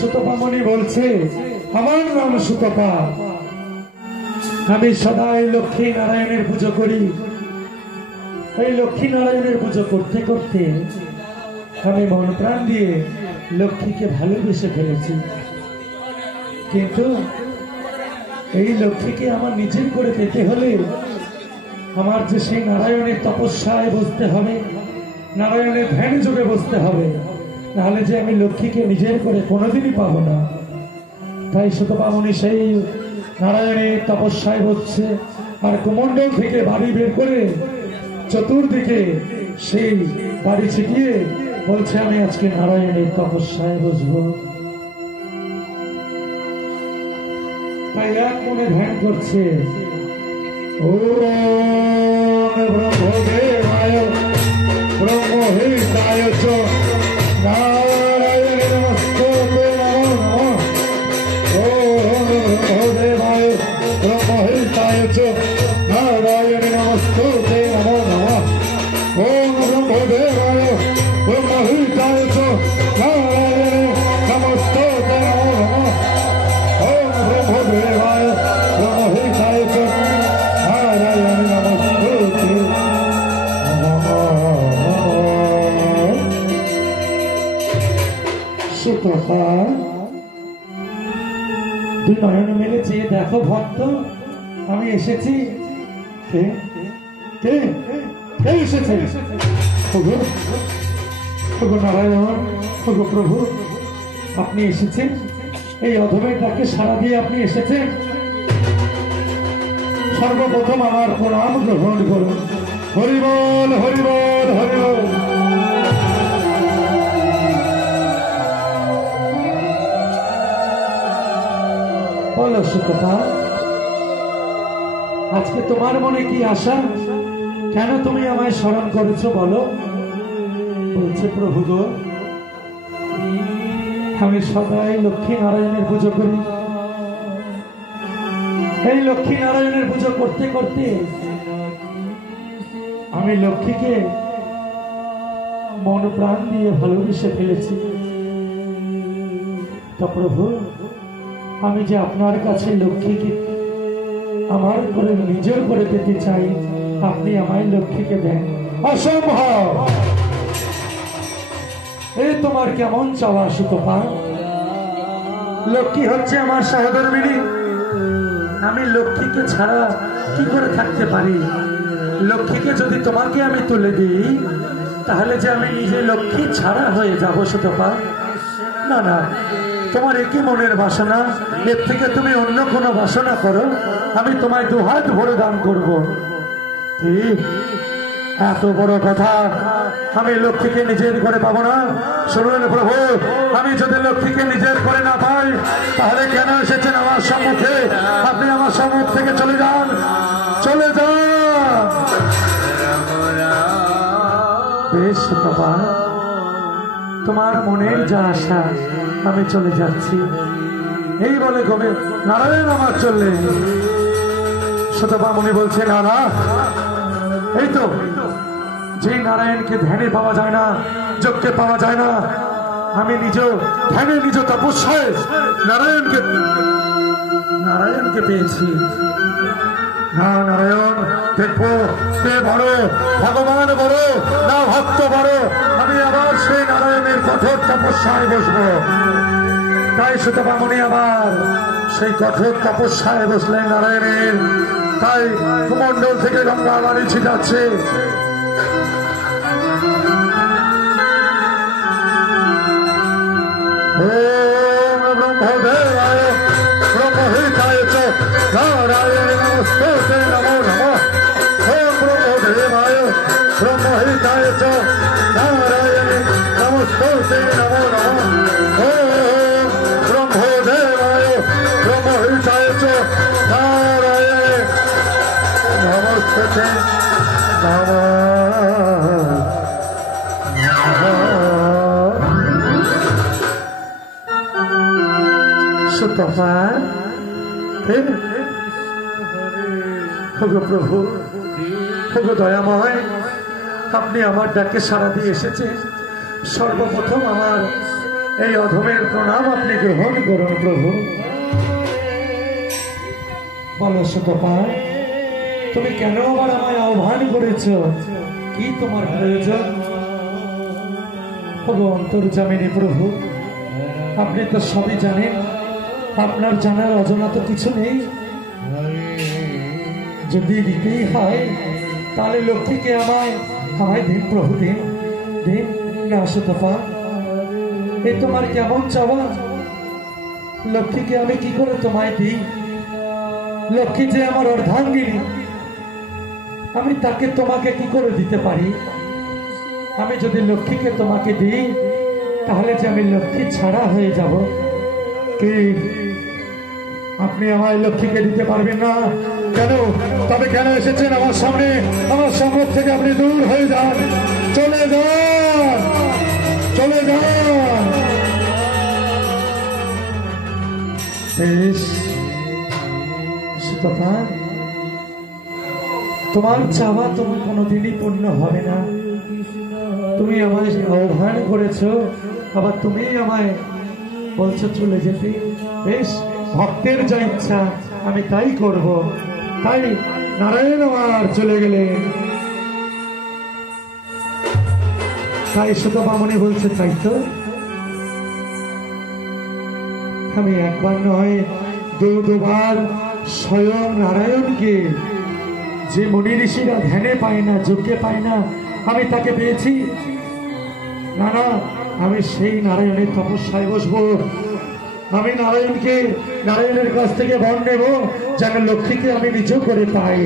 সুতপামণি বলছে আমার নাম সুতপা, আমি সদাই লক্ষ্মী নারায়ণের পুজো করি। এই লক্ষ্মী নারায়ণের পুজো করতে করতে আমি মন প্রাণ দিয়ে লক্ষ্মীকে ভালোবেসে ফেলেছি, কিন্তু এই লক্ষ্মীকে আমার নিজের করে পেতে হলে আমার যে সেই নারায়ণের তপস্যায় বসতে হবে, নারায়ণের ধ্যান যোগে বসতে হবে, নাহলে যে আমি লক্ষ্মীকে নিজের করে কোনোদিনই পাবো না। তাই সুতপামণি সেই নারায়ণের তপস্যায় বসছে, আর কুমণ্ডল থেকে বাড়ি বের করে চতুর্দিকে সেই বাড়ি ছিটিয়ে বলছে আমি আজকে নারায়ণের তপস্যায় বসবো। তাই এক মনে ধ্যান করছে, ওম ব্রহ্মদেবায় ব্রহ্মহিতায় চ নারায়ণ নমস্তুতে নমো নমঃ। ওম ব্রহ্মদেবায় ব্রহ্মহিতায় চ নারায়ণ নমস্তুতে নমো নমঃ। ওম ব্রহ্মদেবায় ব্রহ্মহিতায় চ নারায়ণ নমস্তুতে নমো নমঃ। ওম ব্রহ্মদেবায় ব্রহ্মহিতায় চ নারায়ণ নমস্তুতে নমো নমঃ। সুতপা দুই নয়ন মেলে চেয়ে দেখো ভক্ত, আমি এসেছি। কে কে কে এসেছে? নারায়ণ, প্রভু আপনি এসেছেন, এই অধমের ডাকে সাড়া দিয়ে আপনি এসেছেন। সর্বপ্রথম আমার প্রণাম গ্রহণ করুন। হরিবল হরিবল হরিবল। বলো সুতপা, আজকে তোমার মনে কি আশা? কেন তুমি আমায় স্মরণ করেছো বলো? বলছে প্রভু গো, আমি সদাই লক্ষ্মী নারায়ণের পুজো করি। এই লক্ষ্মী নারায়ণের পুজো করতে করতে আমি লক্ষ্মীকে মন প্রাণ দিয়ে ভালোবেসে ফেলেছি। তো প্রভু, আমি যে আপনার কাছে লক্ষ্মীকে আমার করে নিজের করে পেতে চাই, আপনি আমায় লক্ষ্মীকে দেন। অসম্ভব! এই তোমার কেমন চাওয়া সুতপা? লক্ষ্মী হচ্ছে আমার সহধর্মিণী, আমি লক্ষ্মীকে ছাড়া কি করে থাকতে পারি? লক্ষ্মীকে যদি তোমাকে আমি তুলে দিই, তাহলে যে আমি নিজে লক্ষ্মী ছাড়া হয়ে যাব সুতপা। না না, তোমার একই মনের বাসনা, এর থেকে তুমি অন্য কোনো বাসনা করো, আমি তোমায় দুহাত ভরে দান করব। ঠিক এত বড় কথা, আমি লক্ষ্মীকে নিজের করে পাবো না? শুনুন প্রভু, আমি যদি লক্ষ্মীকে নিজের করে না পাই, তাহলে কেন এসেছেন আমার সম্মুখে? আপনি আমার সম্মুখ থেকে চলে যান, চলে যান। বেশ সুতপা, তোমার মনের যা আশা, আমি চলে যাচ্ছি। এই বলে গবে নারায়ণ আমার চললেন। সুতপা মুনি বলছে, না না, এই তো যে নারায়ণকে ধ্যানে পাওয়া যায় না, যোগকে পাওয়া যায় না, আমি নিজ ধ্যানে নিজ তপস্যায় নারায়ণকে পেয়েছি। না নারায়ণ দেখবো কে বড়, ভগবান বড় না ভক্ত বড়, আমি আবার সেই নারায়ণের কঠোর তপস্যায় বসবো। তাই সুতপা মুনি আবার সেই কঠোর তপস্যায় বসলেন নারায়ণের। তাই কুমণ্ডল থেকে গঙ্গা বাড়ি ছিটাচ্ছে। ওম ব্রহ্মদেবায় ব্রহ্মহিতায় চ নারায়ণ নমস্তুতে নমো নমঃ। ওম ব্রহ্মদেবায় ব্রহ্মহিতায় চ নারায়ণ নমস্তুতে নমো নমঃ। ওম ব্রহ্মদেবায় ব্রহ্মহিতায় চ নারায়ণ নমস্তুতে নমো সুতপা। প্রভু, দয়াময়, আপনি আমার ডাকে সাড়া দিয়ে এসেছেন। সর্বপ্রথম আমার এই অধমের প্রণাম আপনি গ্রহণ করুন প্রভু। বলো সুতপা, তুমি কেন আবার আমায় আহ্বান করেছ? কি তোমার প্রয়োজন? অন্তর্যামিনী প্রভু, আপনি তো সবই জানেন, আপনার জানার অজানা তো কিছু নেই। যদি দিতেই হয় তাহলে লক্ষ্মীকে আমায় দিন প্রভু, দিন দিন না সুতপা। এই তোমার কেমন চাওয়া? লক্ষ্মীকে আমি কি করে তোমায় দিই? লক্ষ্মী যে আমার অর্ধাঙ্গিনী, আমি তাকে তোমাকে কি করে দিতে পারি? আমি যদি লক্ষ্মীকে তোমাকে দিই তাহলে যে আমি লক্ষ্মী ছাড়া হয়ে যাব। কি আপনি আমায় লক্ষ্মীকে দিতে পারবেন না? কেন? তবে কেন এসেছেন আমার সামনে? আমার সামনে থেকে আপনি দূর হয়ে যান, চলে যান, চলে যান। সুতপা, তোমার চাওয়া তুমি কোনোদিনই পূর্ণ হবে না। তুমি আমায় আহ্বান করেছ, আবার তুমি আমায় বলছো চলে যেতে। বেশ, ভক্তের যা ইচ্ছা আমি তাই করব। তাই নারায়ণ আমার চলে গেলেন। তাই সুতপা মনে বলছে, তাই তো আমি একবার নয় দুবার স্বয়ং নারায়ণকে, যে মুনি ঋষিরা ধ্যানে পায় না, যজ্ঞে পায় না, আমি তাকে পেয়েছি। না না, আমি সেই নারায়ণের তপস্যায় বসবো। আমি নারায়ণের কাছ থেকে বর নেব, যেন লক্ষ্মীকে আমি নিজ করে পাই।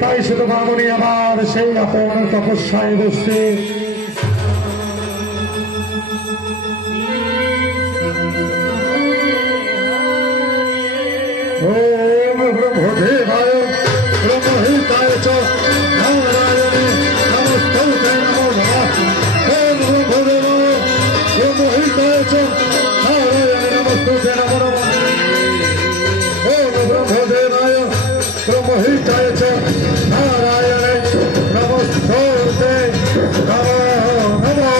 তাই শুধু মামনি আবার সেই আপন তপস্যায় বসছে। ওম ব্রহ্মদেবায় ব্রহ্মহিতায় চ নারায়ণে নমস্তুতে নমো নমঃ। ওম ব্রহ্মদেবায় ব্রহ্মহিতায় চ নারায়ণে নমস্তুতে নমো নমঃ। ওম ব্রহ্মদেবায় ব্রহ্মহিতায় চ নারায়ণে নমস্তুতে নমো নমঃ।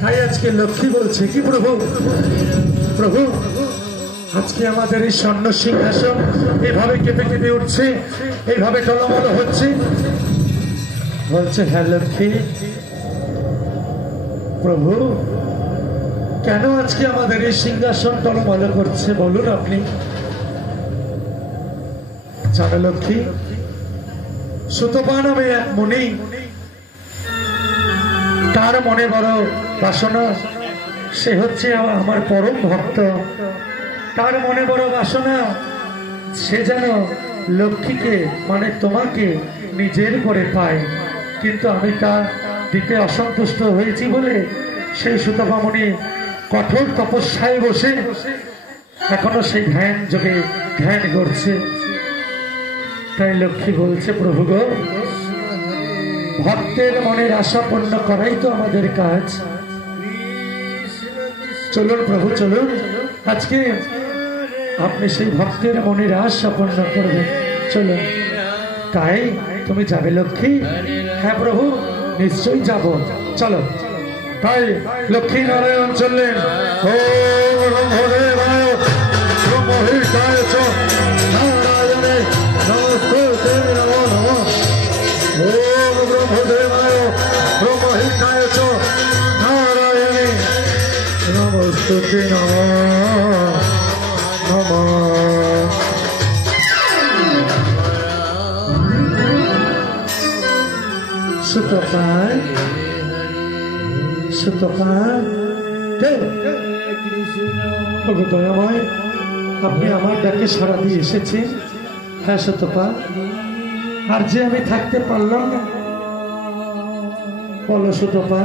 তাই আজকে লক্ষ্মী বলছে কি, প্রভু প্রভু আজকে আমাদের এই স্বর্ণ সিংহাসন এইভাবে কেঁপে কেঁপে উঠছে, এইভাবে টলমল হচ্ছে। বলছে, হ্যাঁ লক্ষ্মী, প্রভু কেন আজকে আমাদের এই সিংহাসন টলমল করছে বলুন আপনি। জানো লক্ষ্মী, সুতপা নামে এক মুনি, তার মনে বড় বাসনা, সে হচ্ছে আমার পরম ভক্ত। তার মনে বড় বাসনা, সে যেন লক্ষ্মীকে মানে তোমাকে নিজের করে পায়। কিন্তু আমি তা দিতে অসন্তুষ্ট হয়েছি বলে সেই সুতপামণি কঠোর তপস্যায় বসে এখনো সেই ধ্যান যোগে ধ্যান করছে। তাই লক্ষ্মী বলছে, প্রভু গো, ভক্তের মনের আশা পূর্ণ করাই তো আমাদের কাজ। চলুন প্রভু, চলুন, আজকে আপনি সেই ভক্তের মনের আশা পূর্ণ করবেন, চলুন। তাই তুমি যাবে লক্ষ্মী? হ্যাঁ প্রভু, নিশ্চয়ই যাব, চলো। তাই লক্ষ্মী নারায়ণ চললেন। ওম ব্রহ্মদেবায় ব্রহ্মহিতায় চ নারায়ণে নমস্তুতে নমো নমঃ। ওম ব্রহ্মদেবায় ব্রহ্মহিতায় চ নারায়ণে নমস্তুতে নমো নমঃ। সুতপা, সুতপা, দয়াময়, আপনি আমার ডাকে সাড়া দিয়ে এসেছেন। হ্যাঁ সুতপা, আর যে আমি থাকতে পারলাম না। বলো সুতপা,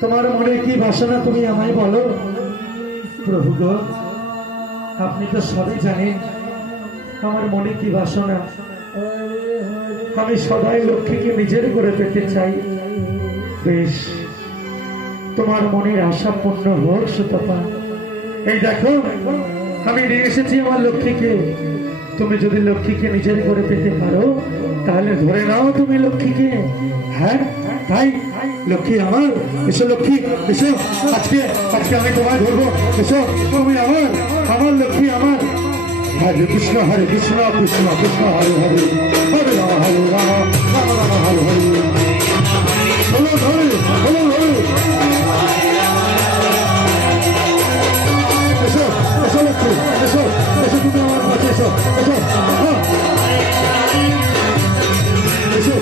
তোমার মনে কি বাসনা তুমি আমায় বলো। প্রভু গো, আপনি তো সবই জানেন আমার মনে কি বাসনা। আমি সদাই লক্ষ্মীকে নিজের করে পেতে চাই। বেশ, তোমার মনের আশা পূর্ণ হোক সুতপা। এই দেখো, আমি নিয়ে এসেছি আমার লক্ষ্মীকে। তুমি যদি লক্ষ্মীকে নিজের করে পেতে পারো তাহলে ধরে নাও তুমি লক্ষ্মীকে। হ্যাঁ তাই লক্ষ্মী আমার, এসো লক্ষ্মী এসো, আজকে আজকে আমি তোমায় ধরবো, এসো তুমি আমার, আমার লক্ষ্মী আমার। হরে কৃষ্ণ কৃষ্ণ কৃষ্ণ হরে হরে, হরে রাম হরে রাম, রাম রাম হরে হরে। বলো ধরে, বলো ধরে, এসো এসো লক্ষ্মী এসো, এসো তুমি আমার কাছে এসো, এসো এসো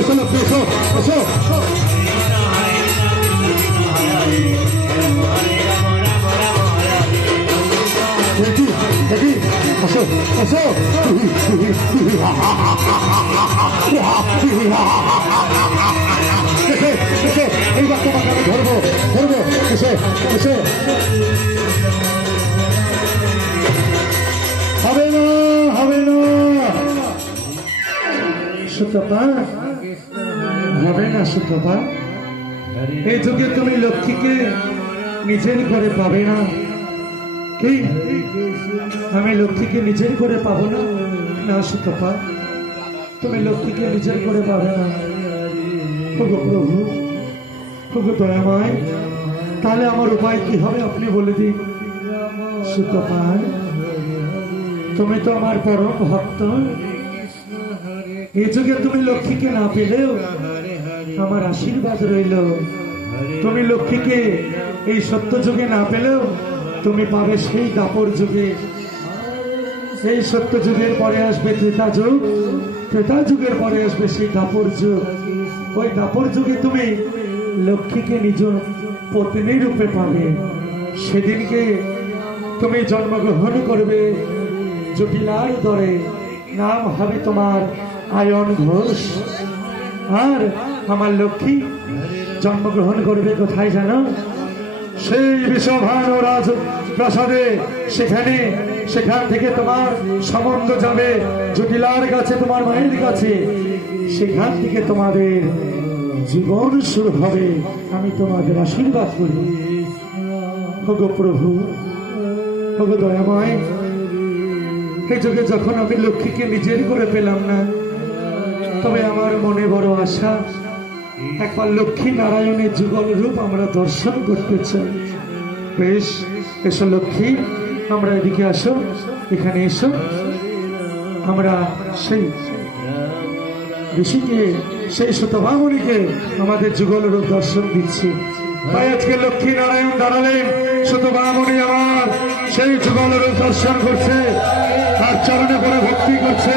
এসো লক্ষ্মী এসো, এসো দেখি দেখি, আসো আসো, এইবার তোমাকে আমি ধরবো ধরবো, এসো এসো। হবে না হবে না সুতপা, হবে না সুতপা, এই যুগে তুমি লক্ষ্মীকে নিজের করে পাবে না। কি আমি লক্ষ্মীকে নিজের করে পাবো না? না সুতপা, তুমি লক্ষ্মীকে নিজের করে পাবে না। ওগো প্রভু, ওগো দয়াময়, তাহলে আমার উপায় কি হবে আপনি বলে দিন। সুতপা, তুমি তো আমার পরম ভক্ত, এই যুগে তুমি লক্ষ্মীকে না পেলেও আমার আশীর্বাদ রইল। তুমি লক্ষ্মীকে এই সত্য যুগে না পেলেও তুমি পাবে সেই দাপর যুগে। সেই সত্য যুগের পরে আসবে ত্রেতা যুগ, ত্রেতা যুগের পরে আসবে সেই দাপর যুগ। ওই দাপর যুগে তুমি লক্ষ্মীকে নিজ পত্নী রূপে পাবে। সেদিনকে তুমি জন্মগ্রহণ করবে জটিলার দরে, নাম হবে তোমার আয়ন ঘোষ। আর আমার লক্ষ্মী জন্মগ্রহণ করবে কোথায় জানো? সেই বিশ্বভান রাজ প্রাসাদে। সেখানে সেখান থেকে তোমার সম্বন্ধ যাবে জটিলার কাছে, তোমার মায়ের কাছে। সেখান থেকে তোমাদের জীবন শুরু হবে। আমি তোমাদের আশীর্বাদ করি। ওগো প্রভু, ওগো দয়াময়, এই যুগে যখন আমি লক্ষ্মীকে নিজের করে পেলাম না, তবে আমার মনে বড় আশা, একবার লক্ষ্মী নারায়ণের যুগল রূপ আমরা দর্শন করতে চাই। বেশ, এসো লক্ষ্মী, আমরা এদিকে আসো, এখানে এসো। আমরা সেই ঋষিকে, সেই সুতভামণিকে আমাদের যুগল রূপ দর্শন দিচ্ছি। তাই আজকে লক্ষ্মী নারায়ণ দাঁড়ালেন, সুতভামণি আমার সেই যুগল রূপ দর্শন করছে, তার চরণে পরে ভক্তি করছে।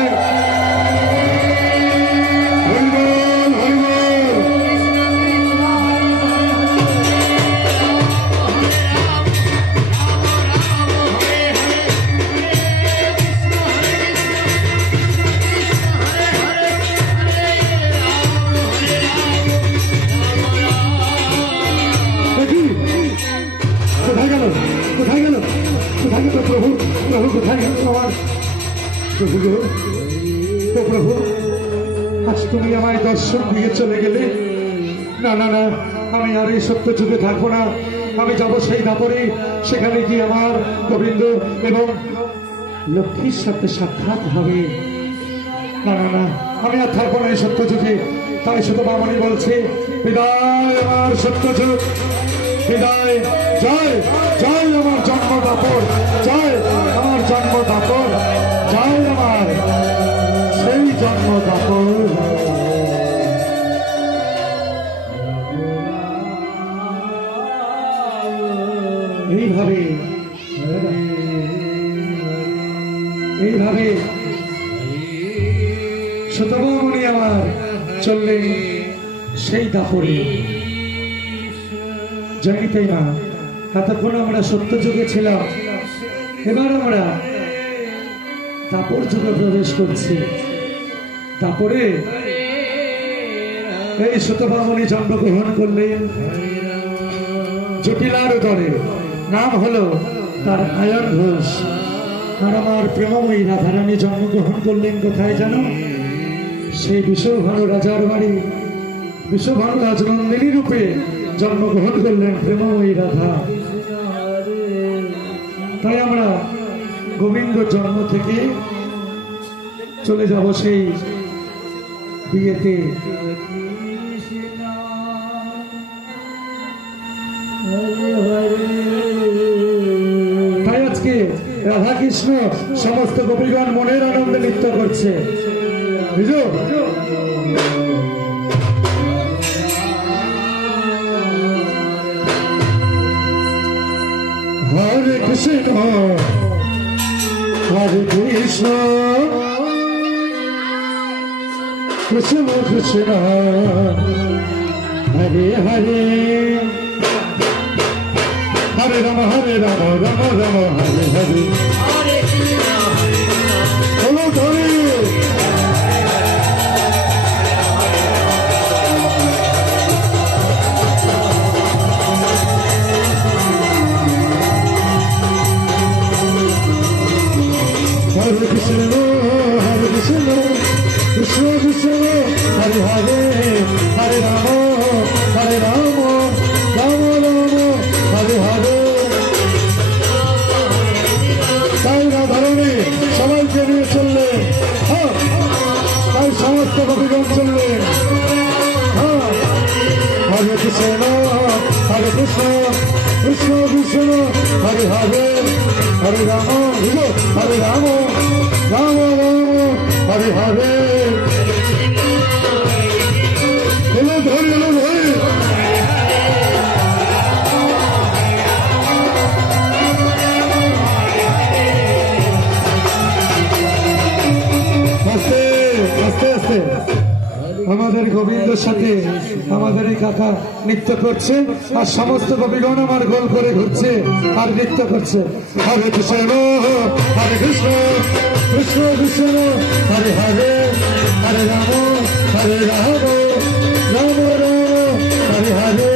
প্রভু প্রভু কোথায় গেল আমার প্রভু? ও প্রভু, আজ তুমি আমায় দর্শন দিয়ে চলে গেলে। না না না, আমি আর এই সত্য যুগে থাকবো না। আমি যাবো সেই দাপরে, সেখানে গিয়ে আমার গোবিন্দ এবং লক্ষ্মীর সাথে সাক্ষাৎ হবে। না না না, আমি আর থাকবো না এই সত্য যুগে। তাই সুতভামণি বলছে, বিদায় আমার সত্য যুগ, বিদায়। জয় জয় আমার জন্ম দাপর, জয় আমার জন্ম দাপর, জয় আমার সেই জন্ম দাপর। এইভাবে এইভাবে সুতভামণি আমার চললেন সেই দাপরে। জানিতেই না, এতক্ষণ আমরা সত্য যুগে ছিলাম, এবার আমরা দাপর যুগে প্রবেশ করছি। তারপরে এই সুতভামণি জন্মগ্রহণ করলেন জটিলার দরে, নাম হলো তার আয়ন ঘোষ। আর আমার প্রেমময়ী রাধারানী জন্মগ্রহণ করলেন কোথায় জানো? সেই বিশ্বভানু রাজার বাড়ি। বিশ্বভানু রাজনন্দিনী রূপে জন্মগ্রহণ করলেন প্রেমময়ী রাধা। তাই আমরা গোবিন্দ জন্ম থেকে চলে যাব সেই বিয়েতে। তাই আজকে রাধা কৃষ্ণ সমস্ত গোপীগণ মনের আনন্দে নৃত্য করছে, বুঝলো? হরে কৃষ্ণ হরে কৃষ্ণ কৃষ্ণ কৃষ্ণ হরে হরে, হরে রাম রাম রাম হরে হরে, হলো ধরে Hare Krishna, Krishna Krishna, Hare Hare, Hare Rama, Hare Rama, Rama Rama, Hare Hare. তাই রাধারণী সবাইকে নিয়ে চললেন, তাই সমস্ত গোপীগণ চললেন। হরে কৃষ্ণ হরে কৃষ্ণ কৃষ্ণ কৃষ্ণ হরে হরে, হরে রাম হরে রাম রাম রাম হরে হরে, এলো ধরে এলো ধরে। আস্তে আস্তে আস্তে আমাদের গোবিন্দর সাথে আমাদের এই কাকা নৃত্য করছে, আর সমস্ত গোপীগণ আমার গোল করে ঘুরছে আর নৃত্য করছে। হরে কৃষ্ণ হরে কৃষ্ণ কৃষ্ণ কৃষ্ণ হরে হরে, হরে রাম হরে Ram Ram Ram Hare Hare.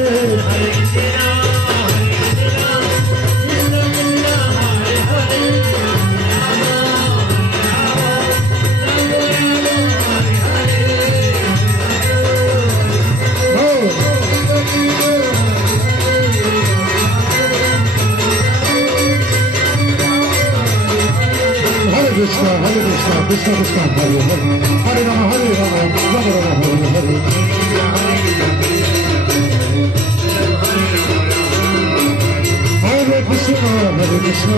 Krishna, Hare Krishna, Krishna Krishna, Hare Hare, Hare Rama, Hare Rama, Rama Rama, Hare Hare. Hare Krishna, Hare Krishna,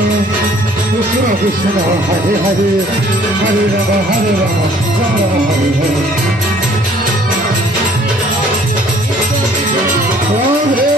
Krishna Krishna, Hare Hare, Hare Rama, Hare Rama, Rama Rama, Hare Hare. Radhe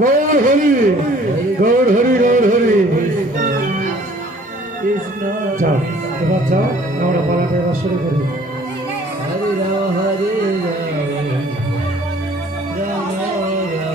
Gour Hari Gour Hari Gour Hari. যাও এবার যাও, আমরা পাড়াতে এবার শুরু করি। হরে রাম হরে রাম রাম রাম